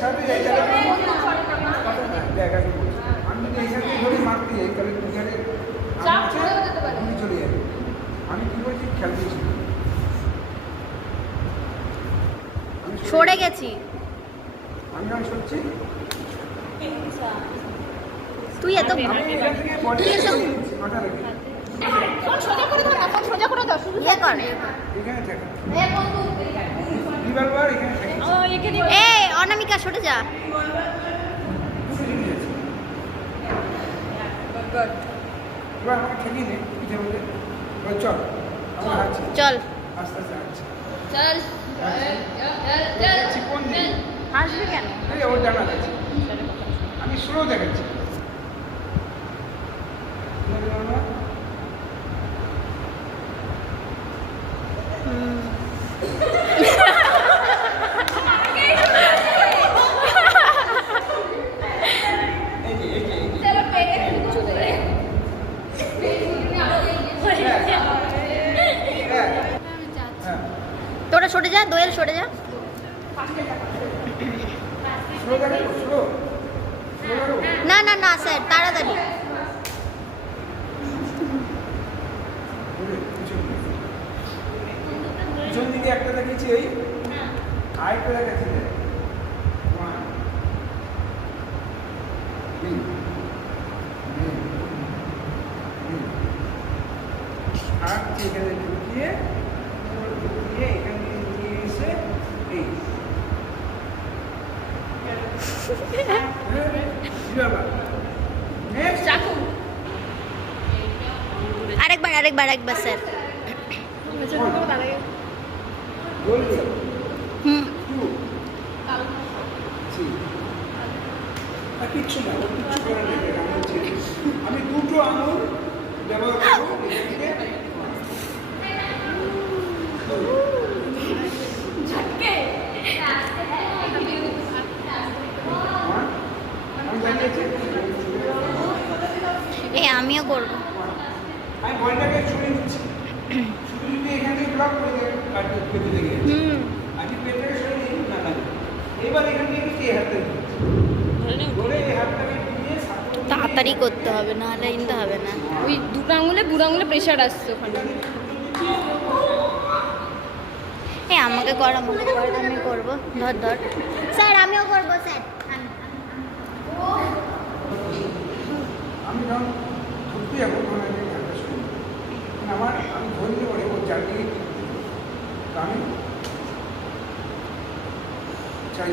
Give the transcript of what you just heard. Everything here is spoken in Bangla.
ছাড়তে যাই তাহলে জায়গাটা আমি যদি এখান থেকে ধরে মারতে যাই তাহলে দুধারে আমি চলে যাবে। আমি কি বলছি খেয়াল দিয়েছি সরে গেছি। আমি আমি সরছি তুই এত মাথা রেখে ইয়ে কর। এখানে থাকা রিভলভার এখানে থাকে। এই অনামিকা সরে যা। এবার আমাকে ঠেকিয়ে নে পিঠে বলে চল আমার হাঁটছি চল আস্তে আস্তে হাঁটছি চল যাচ্ছি কোন দিকে হাসবি কেন? এই ওর জানা যাচ্ছে আমি স্লো দেখাচ্ছি তোরা সরে যা, দোয়েল সরে যা। না না না স্যার, তাড়াতাড়ি। পিছন দিকে একটা দেখিয়েছি এই আরেকটা দেখাচ্ছি হাঁটছি এখানে ঢুকিয়ে এখানে নিয়ে এসে এই আরেকবার আরেকবার একবার স্যার। হুম কিচ্ছু না আমি দুটো আঙুল ব্যবহার করবো এই আমিও করবো। আমি বলটাকে ছুঁড়ে নিচ্ছি শুধু যদি এখান থেকে ব্লক করে দেয় পেটে লেগে যাচ্ছে আমি পেটটাকে সরে নিই না লাগে এবার এখান থেকে কি হাতটা ধরে এই হাতটাকে দিয়ে তাড়াতাড়ি করতে হবে, নাহলে কিন্তু হবে না। ওই দুটো আঙুলে বুড়ো আঙুলে প্রেশার আসছে ওখানে। এই আমাকে কর, আমাকে কর, আমি করবো। ধর ধর স্যার, আমিও করবো স্যার। আমি যখন ঘুরতে যাবো তখন আমি হাতটা সরে নিই আমার আমি ধরতে পারি ওর চারদিকে আমি চাই